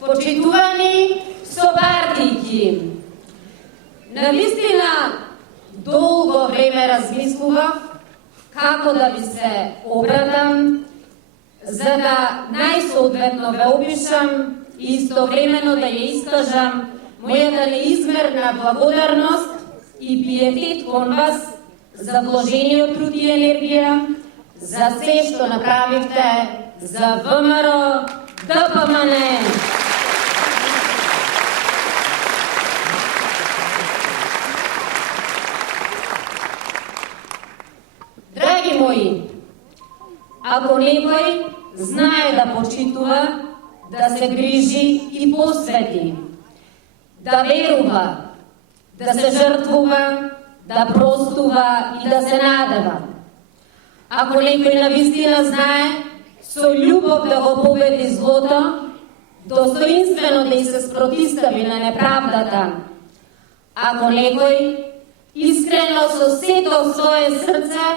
Почитувани собартики, навистина долго време размислував како да ви се обратам, за да најсоодветно ве опишам и истовремено да ја искажам мојата неизмерна благодарност и пиетет кон вас за вложениот труд и енергија, за се што направивте за ВМРО ДПМН. Драги мои, ако некој знае да почитува, да се грижи и посвети, да верува, да се жртвува, да простува и да се надева, ако некој навистина знае со љубов да го победи злото, достоинствено да и се спротистави на неправдата, ако некој искрено со сето свое срце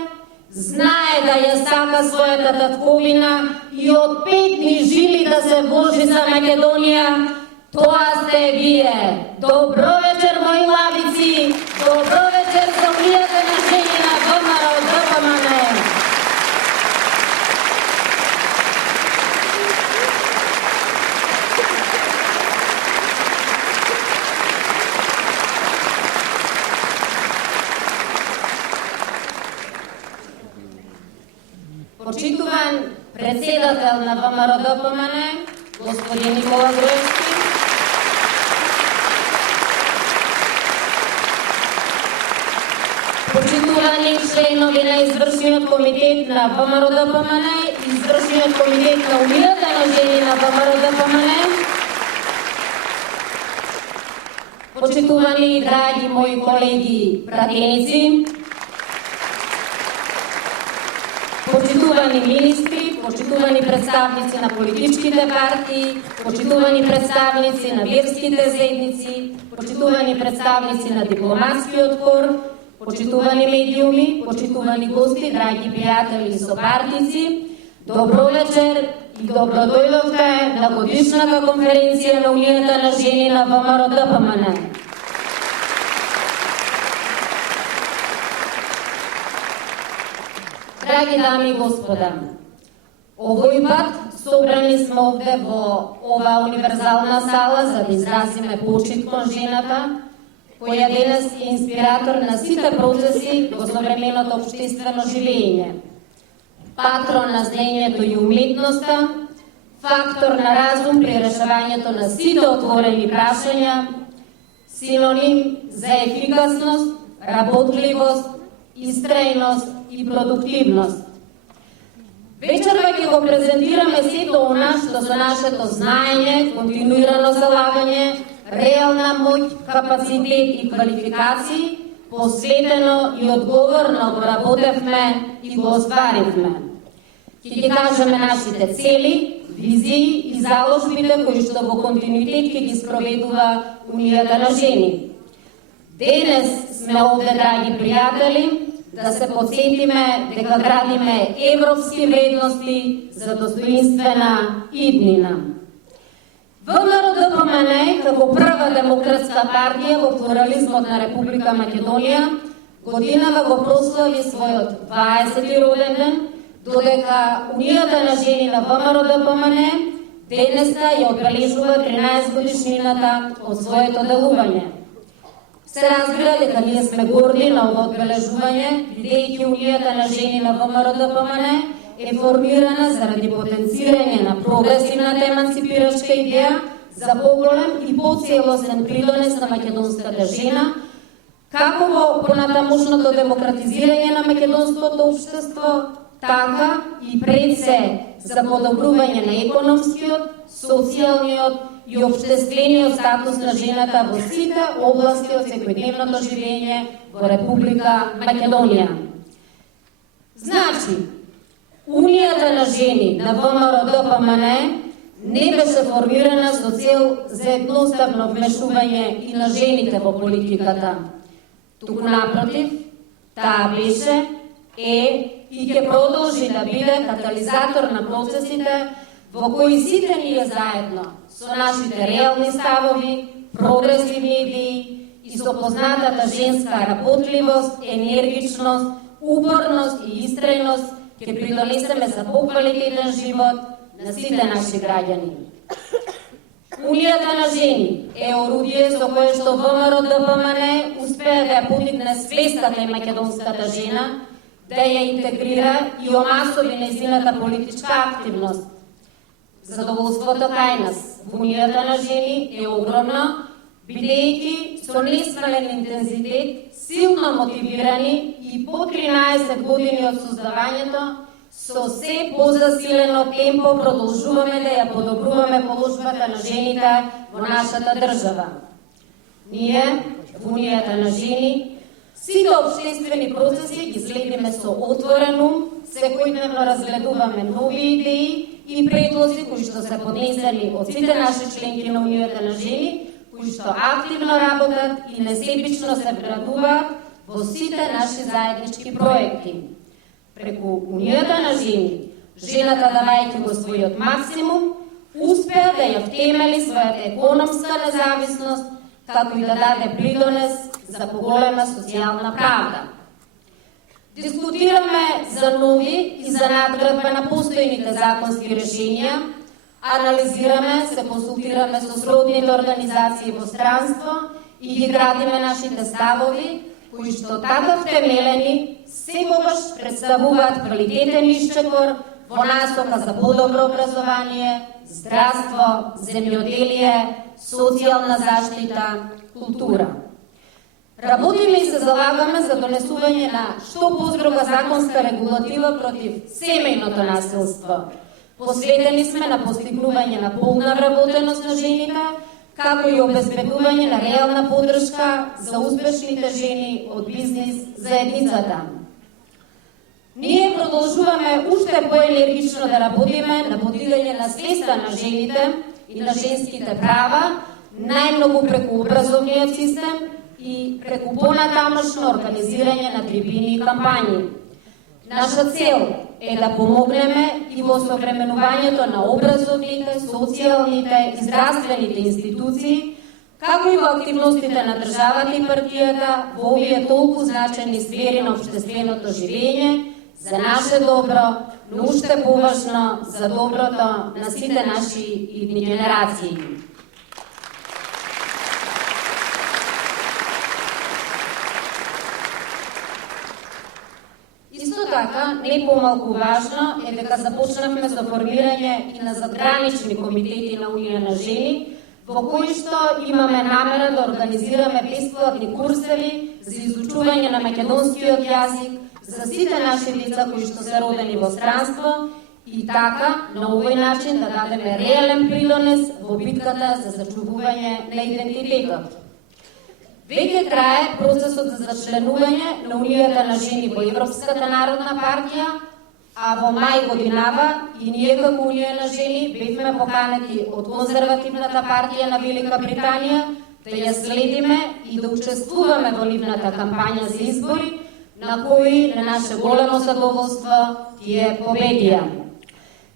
знае да ја сака својата татковина и од петни жили да се вложи за Македонија, тоа сте вие. Добро вечер, мои лавици, добро вечер за унијата на жени на ВМРО ДПМН. Почитуван председател на ВМРО ДПМН, господин Никола Груевски, почитувани членови на извршниот комитет на ВМРО ДПМН и извршниот комитет на унијата на жени на ВМРО ДПМН, почитувани драги мои колеги пратеници, почитувани министри, почитувани представници на политичките партии, почитувани представници на верските заедници, почитувани представници на дипломатскиот кор, почитувани медиуми, почитувани гости, драги пријатели и собартици, добро вечер и добро дојдовте на годишната конференција на Унијата на жени на ВМРО ДПМН. Драги дами и господа, овој пат собрани сме овде во оваа универзална сала за да изразиме почит кон жената, која денес е инспиратор на сите процеси во современото општествено живење, патрон на знаењето и уметноста, фактор на разум при решавањето на сите отворени прашања, синоним за ефикасност, работливост, истрејност и продуктивност. Вечерва ќе го презентираме сето она што за нашето знаење, континуирано залагање, реална моќ, капацитет и квалификации, посветено и одговорно го работевме и го остваривме. Ќе ги кажеме нашите цели, визии и заложбите кои што во континуитет ќе ги спроведува Унијата на жени. Денес сме овде, драги пријатели, да се подсетиме дека градиме европски вредности за достоинствена иднина. ВМРО ДПМН, како прва демократска партија во плурализмот на Република Македонија, годинава го прослави својот 20-ти роден ден, додека Унијата на жени на ВМРО ДПМН денеска ја одбележува 13 годишнината од своето делување. Се разбира дека ние сме горди на ово одбележување, бидејќи Унијата на жени на ВМРО ДПМН е формирана заради потенцирање на прогресивната емансипирачка идеја за поголем и поцелосен придонес на македонската жена, како во понатамошното демократизирање на македонското општество, така и пред се за подобрување на економскиот, социјалниот и општествениот статус на жената во сите области од секојдневното живење во Република Македонија. Значи, Унијата на жени на ВМРО ДПМН не беше формирана со цел за едноставно вмешување и на жените во политиката. Туку напротив, таа беше, и ќе продолжи да биде катализатор на процесите во кои сите ние заедно, со нашите реални ставови, прогресивни идеи и со познатата женска работливост, енергичност, упорност и истрејност, ќе придонесеме за поквалитетен живот на сите наши граѓани. Унијата на жени е орудие со кое што ВМРО-ДПМН успеа да ја подигне свестата и македонската жена, да ја интегрира и омасови нејзината политичка активност. Задоволството кај нас во Унијата на жени е огромно, бидејќи со несмален интензитет, силно мотивирани и по 13 години од создавањето, со се позасилено темпо продолжуваме да ја подобруваме положбата на жените во нашата држава. Ние, во Унијата на жени, сите општествени процеси ги следиме со отворен ум, секојдневно разгледуваме нови идеи и предлози кои што се поднесени од сите наши членки на Унијата на жени, кои што активно работат и несебично се вградуваат во сите наши заеднички проекти. Преку Унијата на жени, жената давајќи го својот максимум, успеа да ја втемели својата економска независност, како и да даде придонес за поголема социјална правда. Дискутираме за нови и за надградба на постојните законски решенија, анализираме, се консултираме со сродните организации во странство и ги градиме нашите ставови, кои што така втемелени секогаш представуваат квалитетен ишчекор во насока за подобро образование, здравство, земјоделие, социјална заштита, култура. Работиме и се залагаме за донесување на што поздрога законска регулатива против семејното насилство. Посветени сме на постигнување на полна вработеност на жените, како и обезбедување на реална поддршка за успешните жени од бизнис заедницата. Ние продолжуваме уште поенергично да работиме на подигање на свеста на жените и на женските права, најмногу преку образовниот систем и преку понатамошно организирање на трибини и кампањи. Наша цел е да помогнеме и во современувањето на образовните, социјалните и здравствените институции, како и во активностите на државата и партијата во овие толку значени сфери на општественото живење, за наше добро, но уште поважно за доброто на сите наши идни генерации. Исто така, не помалку важно е дека започнавме за формирање и на задгранични комитети на Унија на жени, во кои што имаме намера да организираме бесплатни курсеви за изучување на македонскиот јазик за сите наши лица кои што се родени во странство и така, на овој начин, да дадеме реален придонес во битката за зачувување на идентитетот. Веќе трае процесот за зачленување на Унијата на жени во Европската народна партија, а во мај годинава и ние како Унија на жени бевме поканети од конзервативната партија на Велика Британија да ја следиме и да учествуваме во нивната кампања за избори, на кои на наше големо задоволство тие победија.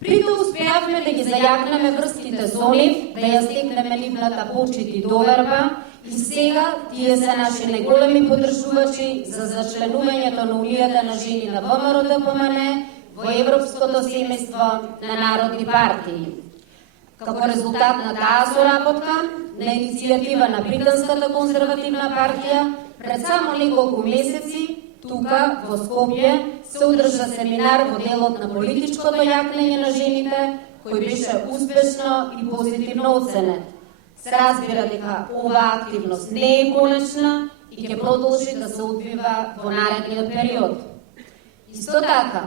Притоа успеавме да ги зајакнеме врските со нив, да ја стекнеме нивната почит и доверба, и сега тие се наши најголеми поддржувачи за зачленувањето на Унијата на жени на ВМРО-ДПМН во Европското семејство на народни партии. Како резултат на таа соработка, на иницијатива на Британската конзервативна партија, пред само неколку месеци, тука во Скопје, се одржа семинар во делот на политичкото јакнење на жените, кој беше успешно и позитивно оценет. Се разбира дека оваа активност не е конечна и ќе продолжи да се одвива во наредниот период. Исто така,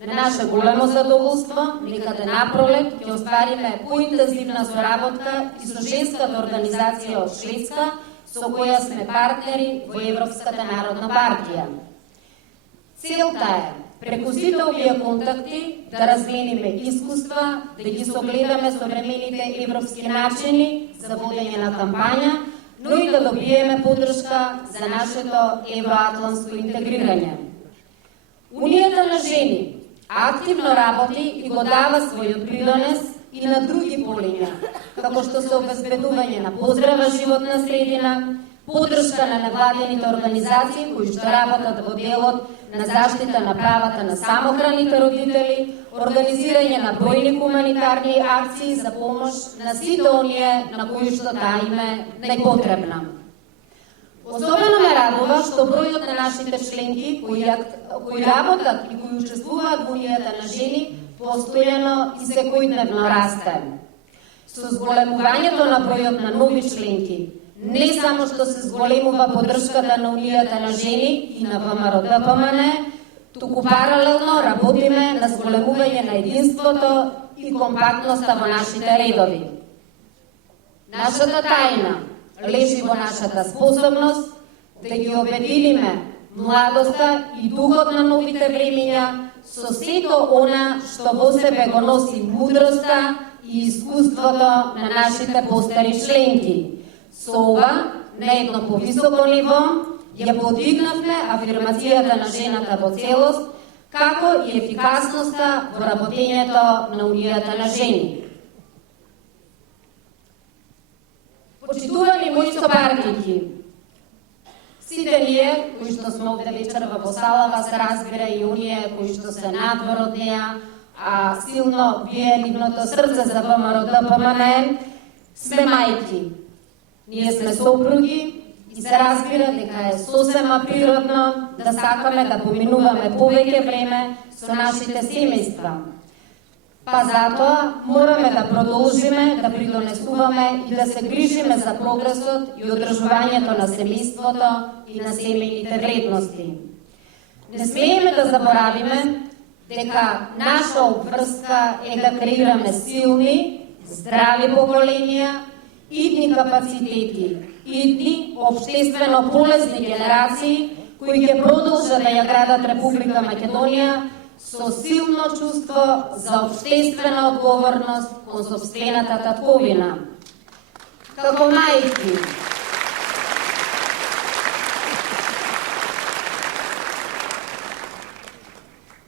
на наше големо задоволство, некаде напролет ќе оствариме поинтензивна соработка и со женската организација од Шведска, со која сме партнери во Европската народна партија. Целта е, преку сите овие контакти, да размениме искуства, да ги согледаме современите европски начини за водење на кампања, но и да добиеме поддршка за нашето евроатланско интегрирање. Унијата на жени активно работи и го дава својот придонес и на други полиња, како што се обезбедување на поздрава животна средина, поддршка на невладените организации кои што работат во делот на заштита на правата на самохраните родители, организирање на бројни хуманитарни акции за помош на сите оние на кои што таа им е најпотребна. Особено ме радува што бројот на нашите членки кои работат и кои учествуваат во Унијата на жени постојано и секојдневно расте. Со зголемувањето на бројот на нови членки, не само што се зголемува поддршката на Унијата на жени и на ВМРО-ДПМН, туку паралелно работиме на зголемување на единството и компактноста во нашите редови. Нашата тајна лежи во нашата способност да ги обединиме младоста и духот на новите времења со сето она што во себе го носи мудроста и искуството на нашите постари членки. Со ова, на едно повисоко ниво, ја подигнавме афирмацијата на жената во целост, како и ефикасноста во работењето на Унијата на жени. Почитувани мои собарники, сите ние, кои што сме овде вечерва во салава, се разбира и оние кои што се надвор од неа, а силно бие нивното срце за ВМРО-ДПМН, сме мајки. Ние сме сопруги и се разбира дека е сосема природно да сакаме да поминуваме повеќе време со нашите семејства. Па затоа мораме да продолжиме да придонесуваме и да се грижиме за прогресот и одржувањето на семејството и на семејните вредности. Не смееме да заборавиме дека наша обврска е да креираме силни, здрави поколенија, идни капацитети, идни општествено полезни генерации кои ќе продолжат да ја градат Република Македонија со силно чувство за општествена одговорност кон сопствената татковина.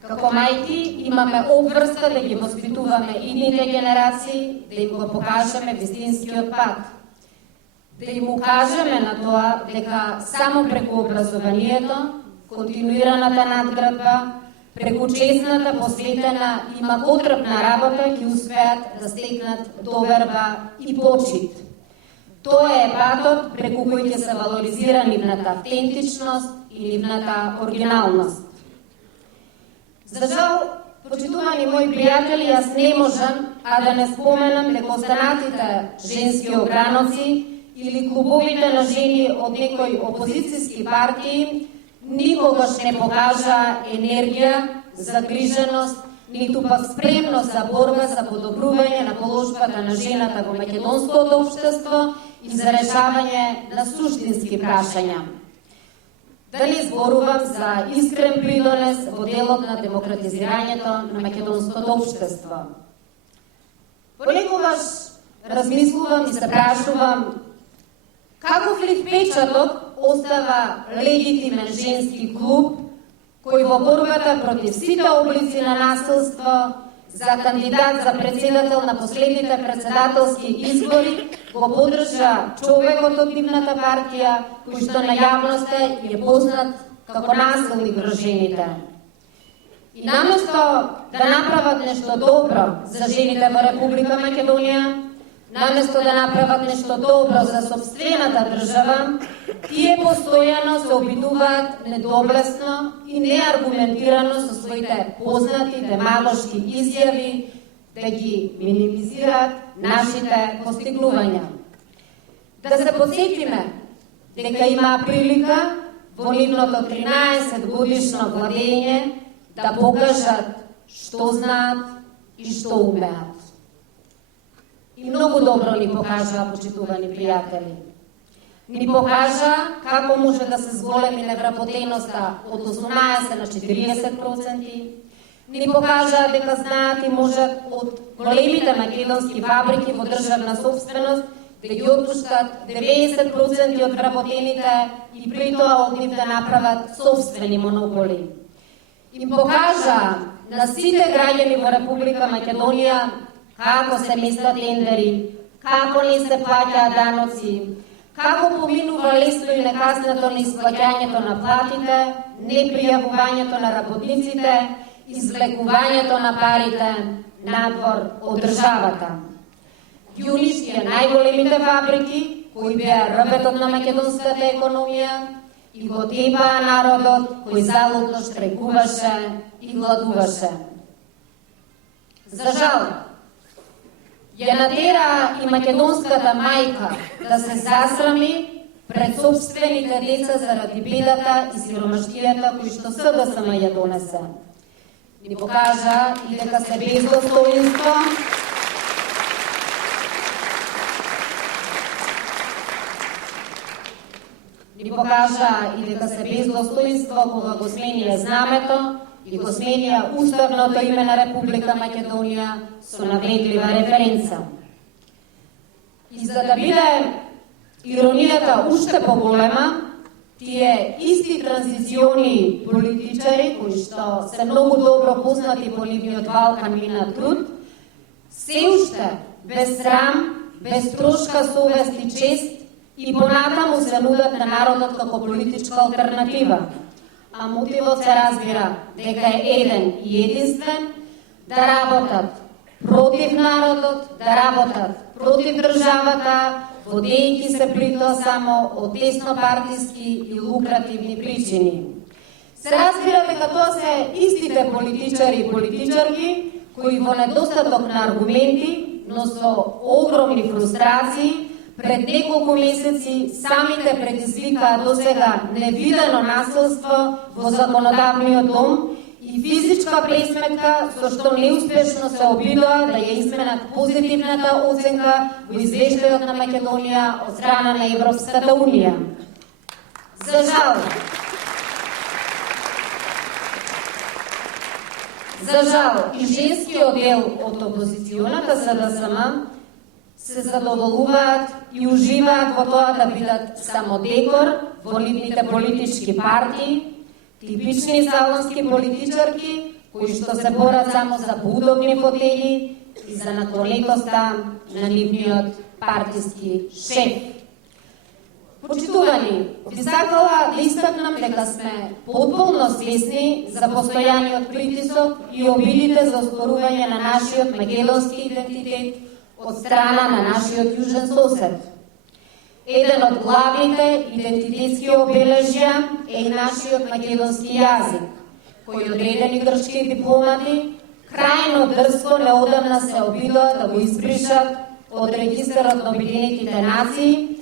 Како мајки имаме обврска да ги воспитуваме идните генерации, да им го покажеме вистинскиот пат. Да им укажеме на тоа дека само преку образованието, континуираната надградба, преку честната, посветена и макотрпна работа ќе успеат да стекнат доверба и почит. Тоа е патот преку кој ќе се валоризира нивната автентичност и нивната оригиналност. За жал, почитувани мои пријатели, јас не можам да не споменам дека останатите женски ограноци или клубовите на жени од некои опозицијски партии никогаш не покажа енергија, загриженост, ниту пак спремност за борба за подобрување на положбата на жената во македонското општество и за решавање на суштински прашања. Да не зборувам за искрен придонес во делот на демократизирањето на македонското општество. Понекогаш размислувам и се прашувам каков ли впечаток остава легитимен женски клуб кој во борбата против сите облици на насилство за кандидат за председател на последните председателски избори го поддржа човекот од нивната партија кој што на јавноста е познат како насилник врз жените. И наместо да направат нешто добро за жените во Република Македонија, наместо да направат нешто добро за сопствената држава, тие постојано се обидуваат недоблесно и неаргументирано со своите познати демагошки изјави да ги минимизираат нашите постигнувања. Да се подсетиме дека има прилика во нивното 13 годишно владење да покажат што знаат и што умеат. И многу добро ни покажа, почитувани пријатели. Ни покажа како може да се зголеми невработеноста од 18 на 40%. Ни покажа дека знаат и можат од големите македонски фабрики во државна собственост да ги отпуштат 90% од вработените и при тоа од нив да направат собствени монополи. Им покажа на сите граѓани во Република Македонија како се местат тендери, како не се плаќаат даноци, како поминува лесно и некаснато на исплаќањето на платите, непријавувањето на работниците, извлекувањето на парите надвор од државата. Ги уништија најголемите фабрики, кои беа рбетот на македонската економија, и го тепаа народот кој залудно штрекуваше и гладуваше. За жал, ја натера и македонската мајка да се засрами пред собствените деца заради бедата и сиромаштијата кои што СДСМ ја донесе. Ни покажа и дека се без достоинство, ни покажа и дека се без достоинство кога го сменија знамето и го сменија уставното име на Република Македонија со навредлива референца. И за да биде иронијата уште поголема, тие исти транзициони политичари, кои што се многу добро познати по нивниот валкан мина труд, се уште без срам, без трошка совест и чест и понатаму се нудат на народот како политичка алтернатива. А мотивот се разбира дека е еден и единствен, да работат против народот, да работат против државата, водејќи се притоа само од теснопартиски и лукративни причини. Се разбира дека тоа се истите политичари и политичарки кои во недостаток на аргументи, но со огромни фрустрации, пред неколку месеци самите предизвикаа досега невидено насилство во законодавниот дом и физичка пресметка со што неуспешно се обидоа да ја изменат позитивната оценка во извештајот на Македонија од страна на Европската Унија. За жал, и женскиот дел од опозиционата СДСМ се задоволуваат и уживаат во тоа да бидат само декор во нивните политички партии, типични салонски политичарки кои што се борат само за поудобни фотели и за наклонетоста на нивниот партиски шеф. Почитувани, би сакала да истакнам дека сме потполно свесни за постојаниот притисок и обидите за оспорување на нашиот македонски идентитет од страна на нашиот јужен сосед. Еден од главните идентитетски обележја е и нашиот македонски јазик, кој одредени грчки дипломати крајно дрско неодамна се обидоа да го избришат од регистарот на Обединетите нации,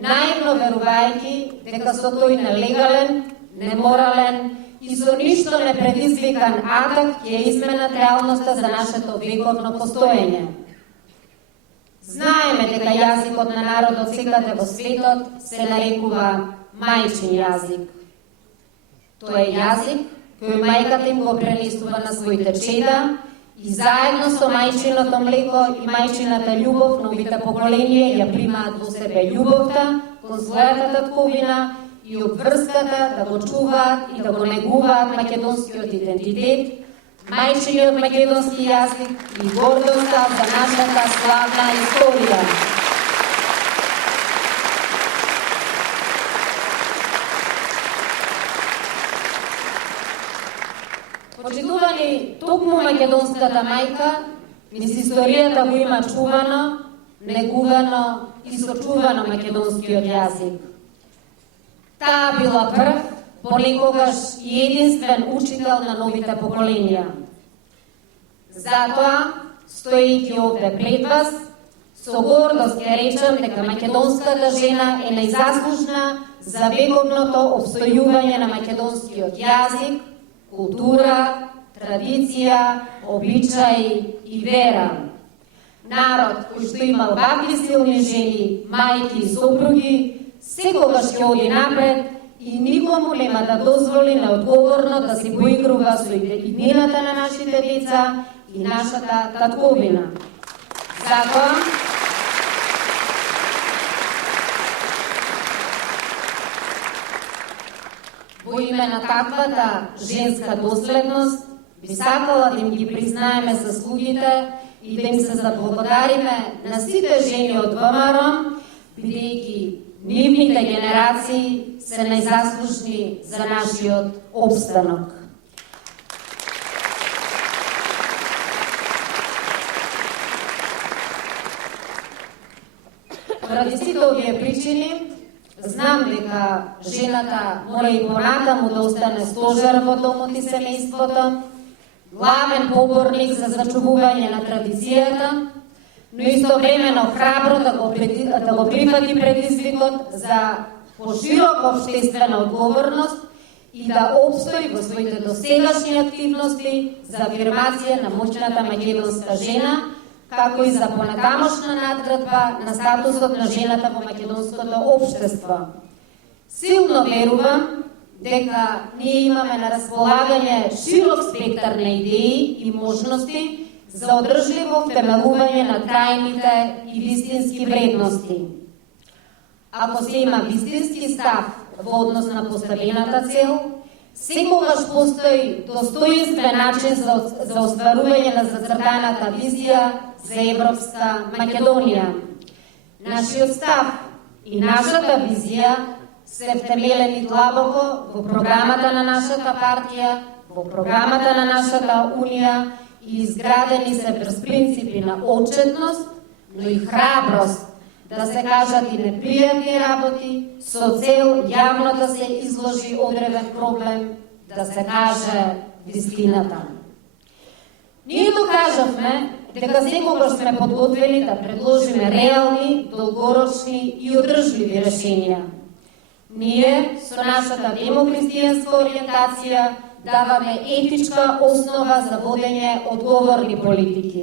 наивно верувајќи дека со тој нелегален, неморален и со ништо не предизвикан атак ќе изменат реалноста за нашето вековно постоење. Знаеме дека јазикот на народот секаде во светот се нарекува мајчин јазик. Тоа е јазик кој мајката им го пренесува на своите чеда и заедно со мајчиното млеко и мајчината љубов новите поколенија ја примаат во себе љубовта кон својата татковина и обврската да го чуваат и да го негуваат македонскиот идентитет, мајчиниот македонски јазик и гордоста за нашата славна историја. Почитувани, токму македонската мајка низ историјата го има чувано, негувано и сочувано македонскиот јазик. Таа била прв, понекогаш и единствен учител на новите поколенија. Затоа, стоејќи овде пред вас, со гордост ќе речам дека македонската жена е најзаслужна за вековното обстојување на македонскиот јазик, култура, традиција, обичаи и вера. Народ кој што имал вакви силни жени, мајки и сопруги, секогаш ќе оди напред и никому нема да дозволи неодговорно да се поигрува со иднината на нашите деца и нашата татковина. Затоа, во име на таквата женска доследност, би сакала да им ги признаеме заслугите и да им се заблагодариме на сите жени од ВМРО, бидејќи нивните генерации се најзаслужни за нашиот опстанок. Поради сите овие причини, знам дека жената мора и понатаму да остане стожер во домот и семејството, главен поборник за зачувување на традицијата, но истовремено храбро да го прифати предизвикот за поширока општествена одговорност и да обстои во своите досегашни активности за афирмација на моќната македонска жена, како и за понатамошна надградба на статусот на жената во македонското општество. Силно верувам дека ние имаме на располагање широк спектар на идеи и можности за одржливо втемелување на трајните и вистински вредности. Ако се има вистински став во однос на поставената цел, секогаш постои достоинствен начин за остварување на зацртаната визија за Европска Македонија. Нашиот став и нашата визија се втемелени длабоко во програмата на нашата партија, во програмата на нашата унија и изградени се врз принципи на отчетност, но и храброст да се кажат и непријатни работи со цел јавно да се изложи одревен проблем, да се каже вистината. Ние докажавме дека секогаш сме подготвени да предложиме реални, долгорочни и одржливи решенија. Ние со нашата демокристијанска ориентација даваме етичка основа за водење одговорни политики.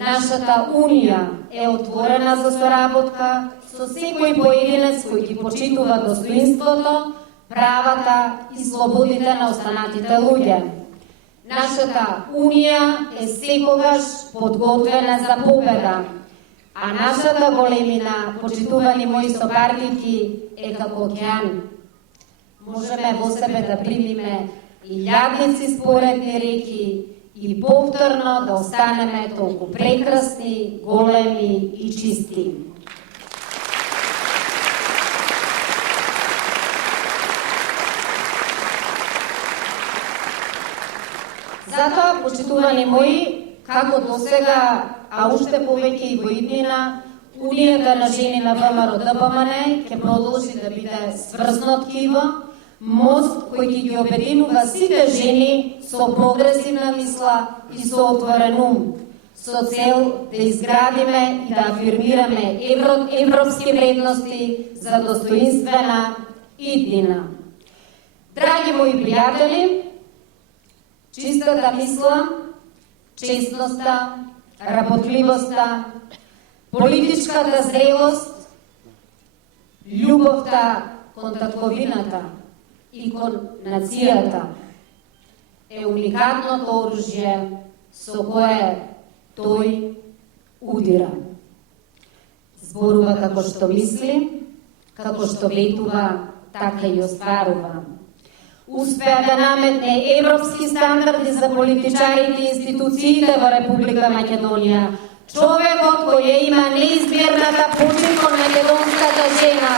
Нашата унија е отворена за соработка со секој поединец кој ги почитува достоинството, правата и слободите на останатите луѓе. Нашата унија е секогаш подготвена за победа, а нашата големина, почитувани мои сопартники, е како океан. Можеме во себе да примиме илјадници споредни реки и повторно да останеме толку прекрасни, големи и чисти. Затоа, почитувани мои, како досега, а уште повеќе и во иднина, Унијата на жени на ВМРО ДПМН ќе продолжи да биде сврзно ткиво, мост кој ќе ги обединува сите жени со прогресивна мисла и со отворен ум, со цел да изградиме и да афирмираме европски вредности за достоинствена иднина. Драги мои пријатели, чистата мисла, честноста, работливоста, политичката зрелост, љубовта кон татковината и кон нацијата е уникатното оружје со кое тој удира. Зборува како што мисли, како што ветува, така и остварува. Успеа да наметне европски стандарди за политичарите и институциите во Република Македонија. Човекот кој има неизмерната почит кон македонската жена,